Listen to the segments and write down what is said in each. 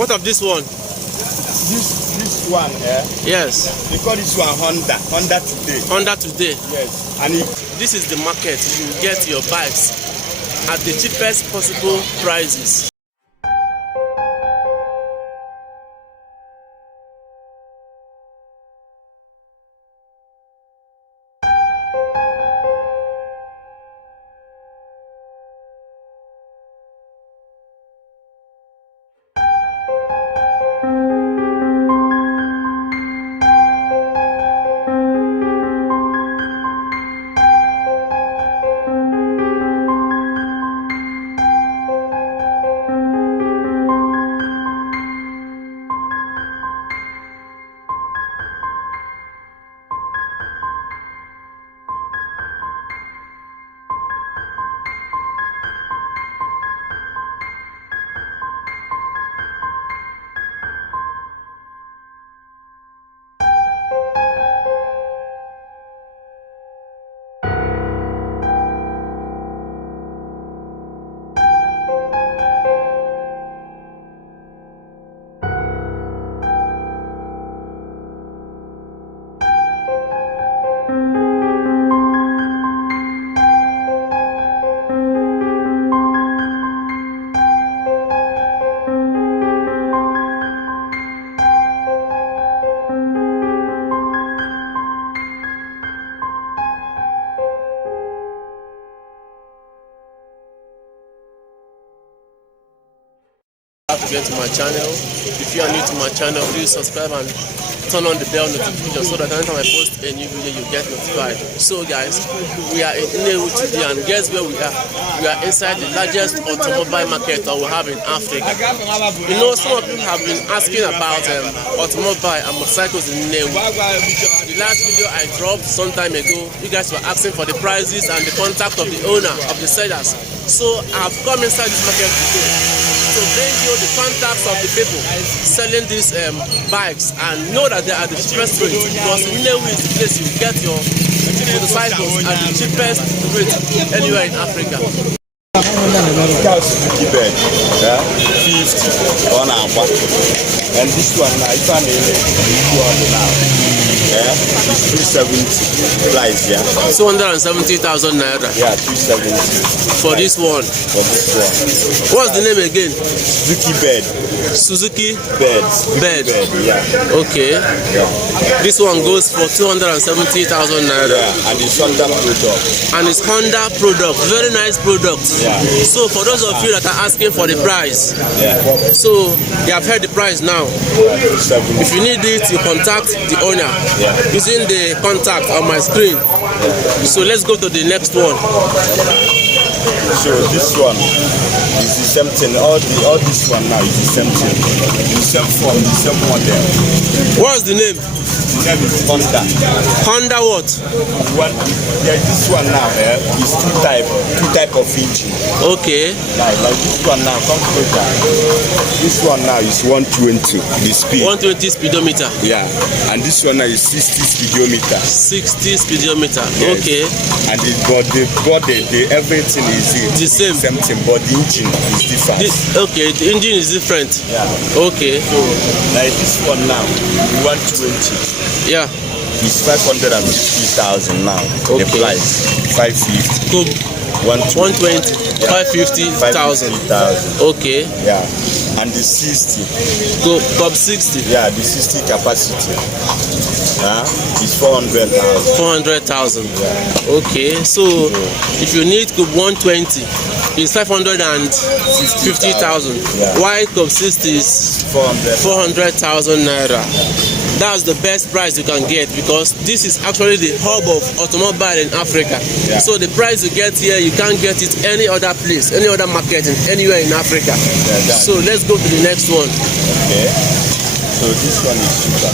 What of this one? This one, Yes. they call this one Honda. Honda today. Honda today. Yes. And this is the market. You get your bikes at the cheapest possible prices. Get to my channel. If you are new to my channel, please subscribe and turn on the bell notification so that anytime I post a new video you get notified. So guys, we are in Nnewi today, and guess where we are? We are inside the largest automobile market that we have in Africa. You know, some of you have been asking about automobile and motorcycles in Nnewi. The last video I dropped some time ago, you guys were asking for the prices and the contact of the owner, of the sellers. So I've come inside this market today to bring you the contacts of the people selling these bikes, and know that they are the cheapest rate, because Nnewi is the place you get your motorcycles at the cheapest rate anywhere in Africa. Suzuki bed, 50 on Amba, and this one now, it's on now. It's 370 price, 270,000 naira. Yeah, 370 for this one. For this one. What's the name again? Suzuki bed. Suzuki bed. Yeah. Okay. Yeah. This one goes for 270,000 naira. Yeah, and it's Honda product. And it's Honda product. Very nice product. Yeah. So for those of you that are asking for the price, so you have heard the price now. If you need it, you contact the owner using the contact on my screen. So let's go to the next one. So this one is the same thing. All this one now is the same thing. The same form, the same model. What's the name? The name is Honda. Honda what? This one now is two type of engine. Okay. Like this one now, come closer. This one now is 120 the speed. 120 speedometer. Yeah. And this one now is 60 speedometer. 60 speedometer. Yes. Okay. And the body, everything is the same thing, but the engine is different. Okay, the engine is different. Yeah. Okay. So like this one now, 120. Yeah. It's 550,000 now. Okay. The price 550. Cool. 120. 550,000. Okay. Yeah. And the 60. Go top 60. Yeah, the 60 capacity. Is 400,000. 400,000. Yeah. Okay. So if you need Cube 120, it's 550,000. Yeah. Why Cube 60 is 400,000 naira? That's the best price you can get, because this is actually the hub of automobile in Africa. Yeah. So the price you get here, you can't get it any other place, any other market, anywhere in Africa. Yeah, so let's go to the next one. Okay. So this one is super.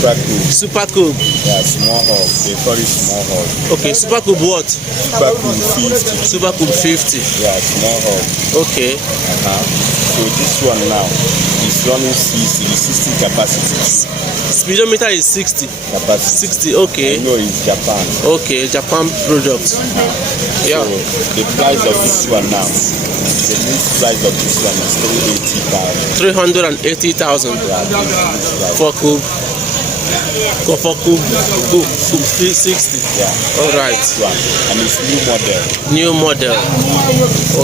Super Cube. Super Cube. Yeah, small hog. They call it small hog. Okay, Super Cube what? Super Cube 50. Super Cube 50. Yeah, small hog. Okay. So this one now is running 60 capacity. Speedometer is 60. Capacity. 60, okay. I know it's Japan. Okay, Japan product. Yeah. So the price of this one now, the list price of this one is 380,000. Yeah, for Cube. For Cube 60. Yeah. All right. This one. And it's new model. New model.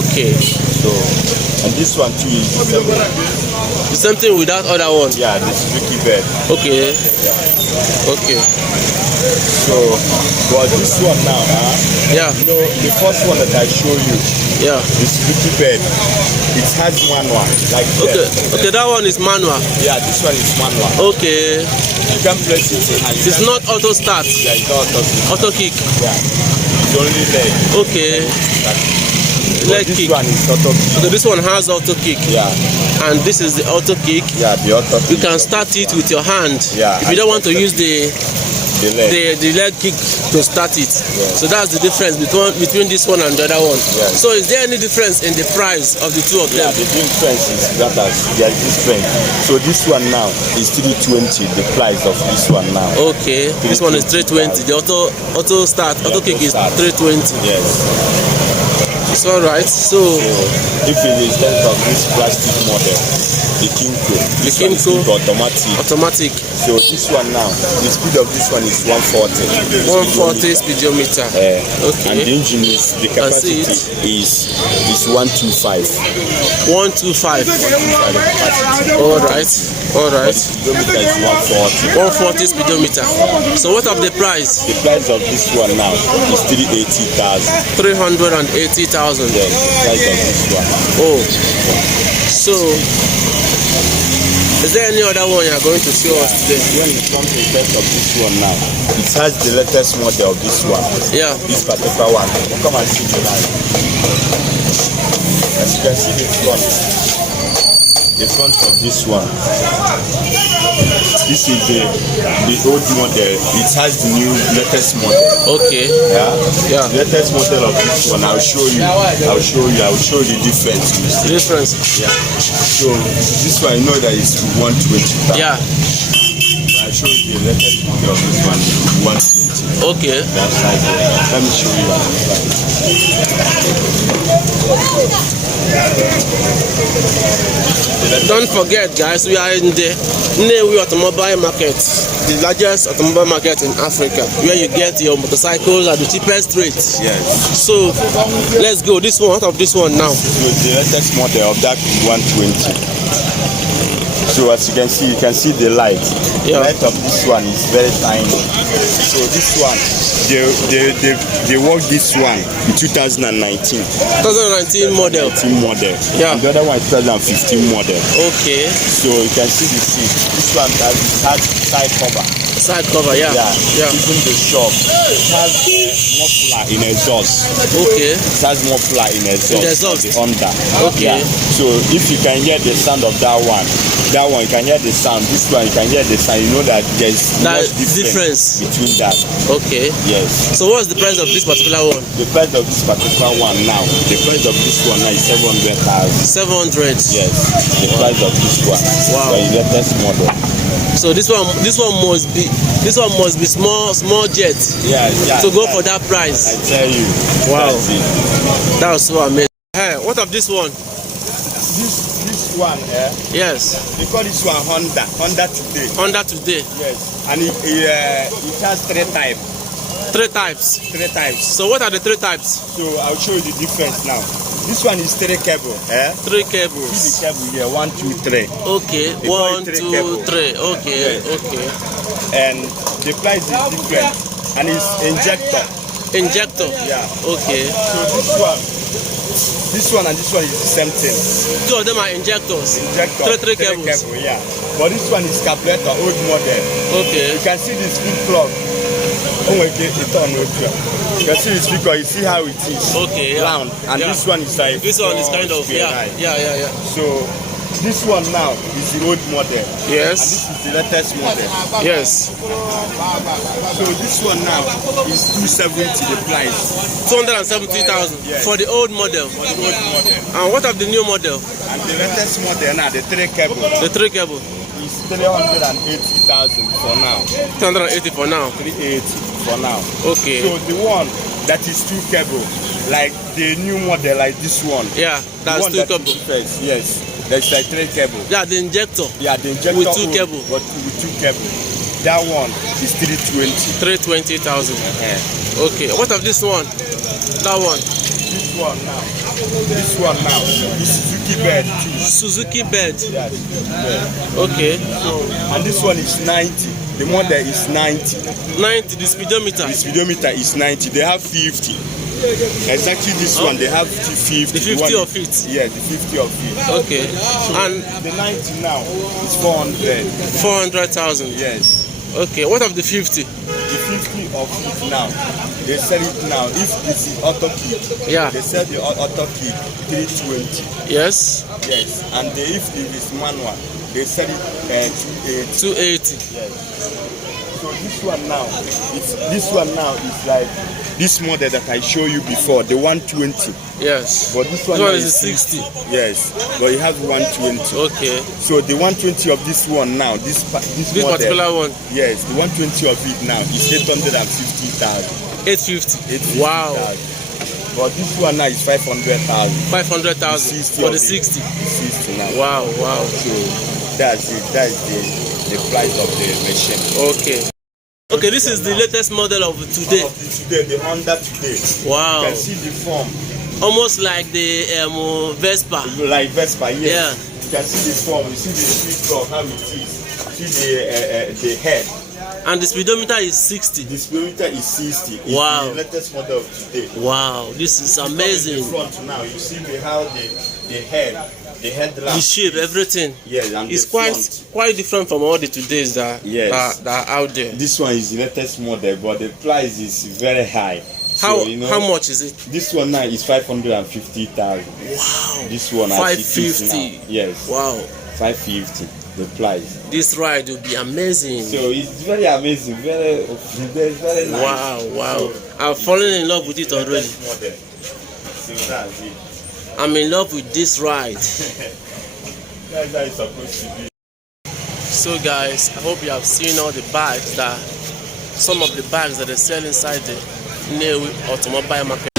Okay. So, and this one too is the same thing with that other one. Yeah, this Ricky bed. Okay. Yeah. Okay. So, but this one now, yeah. You know, the first one that I show you. Yeah. This Ricky bed. It has manual. Like okay. That. Okay, that one is manual. Yeah, this one is manual. Okay. You can press it. It's not auto start. Yeah, it's not auto kick. Auto kick. Yeah. It's only leg. Okay. Leg this kick. One is auto kick. Okay, this one has auto kick. Yeah. And this is the auto kick. Yeah, the auto kick. You can start it with your hand. Yeah. If you don't want to use the leg kick to start it. Yeah. So that's the difference between this one and the other one. Yeah. So is there any difference in the price of the two of them? Yeah, the difference is that there is difference. So this one now is 320, the price of this one now. Okay, this one is 320. The auto kick is 320. Yes. It's all right. So if it is instead of this plastic model, the Kimco automatic. So this one now, the speed of this one is 140. 140 speedometer. Okay. And the engine the capacity is 125. 125. All right. The speedometer is 140. 140 speedometer. So what of the price? The price of this one now is 380,000. 380,000. Yes, the price of this one. Oh. So is there any other one you are going to show us today? When it comes to the price of this one now, it has the latest model of this one. Yeah. This particular one. Come and see the light. As you can see the front of this one. This is the old model. It has the new latest model. Okay. Yeah. The latest model of this one. I'll show you the difference. Difference. Yeah. So this one, I know that it's 120. Yeah. I'll show you the latest model of this one. 120. Okay. That's right there. Let me show you. Don't forget, guys, we are in the Nnewi automobile market, the largest automobile market in Africa, where you get your motorcycles at the cheapest rate. Yes. So let's go. This one, out of this one now. So the latest model of that 120. So as you can see the light. Yeah. The light of this one is very tiny. So this one, they worked this one in 2019. 2019 model. 2019 model. Yeah. And the other one is 2015 model. Okay. So you can see the seat. This one has side cover. Side cover, yeah. Yeah. Even the shop, it has muffler in exhaust. Okay. It has muffler in exhaust. The under. Okay. Yeah. So if you can hear the sound of that one you can hear the sound. This one you can hear the sound. You know that there's much difference between that. Okay. Yes. So what's the price of this particular one? The price of this particular one now. The price of this one now is 700,000. 700. Yes. The price of this one. Wow. The latest model. So this one must be small jet. Yeah. To go for that price. I tell you. Wow. That's so amazing. Hey, what of this one? This one, yes. They call this one Honda today. Honda today. Yes. And it has three types. Three types. Three types. So what are the three types? So I'll show you the difference now. This one is three cable. Three cables. See the cable here, 1, 2, 3. Okay. 1, 2, 3. Okay. Yes. Okay. And the price is different. And it's injector. Injector. Yeah. Okay. So this one and this one is the same thing. Two of them are injectors. Injector. Three cables. Cable, yeah. But this one is carburetor, old model. Okay. You can see the speed plug. You can see the speaker. You see how it is. Okay. Yeah. Round. And this one is like. This one is kind of yeah. Yeah. So This one now is the old model. Yes. And this is the latest model. Yes. So this one now is 270 the price. 270,000 Yes. for the old model. For the old model. And what of the new model? And the latest model now, the 3 cable. The 3 cable. Is 380,000 for now. 280 for now. 380 for now. Okay. So the one that is 2 cable, like the new model, like this one. Yeah, that's 2 cable. First, yes, that's like 3 cable. Yeah, the injector. Yeah, the injector with 2 cable. But with 2 cable. That one is 320. 320,000. Okay. What of this one? That one. This one now. This one now. This Suzuki bed too. Suzuki bed. Yeah, Suzuki bed. Okay. So, and this one is 90. The model is 90. 90. The speedometer. The speedometer is 90. They have 50. Exactly this one. They have 50. The 50 of it. Yeah, the 50 of it. Okay. So And the 90 now is 400. 400,000. Yes. Okay. What of the 50? The 50 of it now, they sell it now. If it's the auto kit, Yeah. they sell the auto kit 320. Yes. Yes. And if it is manual, they sell it 280. 280. Yes. So this one now is like this model that I showed you before, the 120. Yes. But this one is 60. Yes. But it has 120. Okay. So the 120 of this one now, this model, particular one. Yes, the 120 of it now is 850,000. 850. Wow. But this one now is 500,000. 500,000 for the 60. 60 now. Wow. Wow. So that's it. That's the price of the machine. Okay. Okay, this is the latest model of today. The Honda today. Wow. You can see the form. Almost like the Vespa. Like Vespa, yes. Yeah. You can see the form. You see the speed of how it is. See the head. And the speedometer is 60. The speedometer is 60. It's Wow. the latest model of today. Wow, this is amazing. In front now, you see how the headlamp, The shape, everything. Yes, and it's the front. quite different from all the todays that are out there. This one is the latest model, but the price is very high. How So, how much is it? This one now is 550,000. Wow. This one 550. Yes. Wow. 550. The price. This ride will be amazing. So it's very amazing, very nice. Wow. So, I've fallen in love with it already. Model. So that's it. I'm in love with this ride. That's how it's supposed to be. So guys, I hope you have seen all the bags some of the bags that they sell inside the Nnewi automobile market.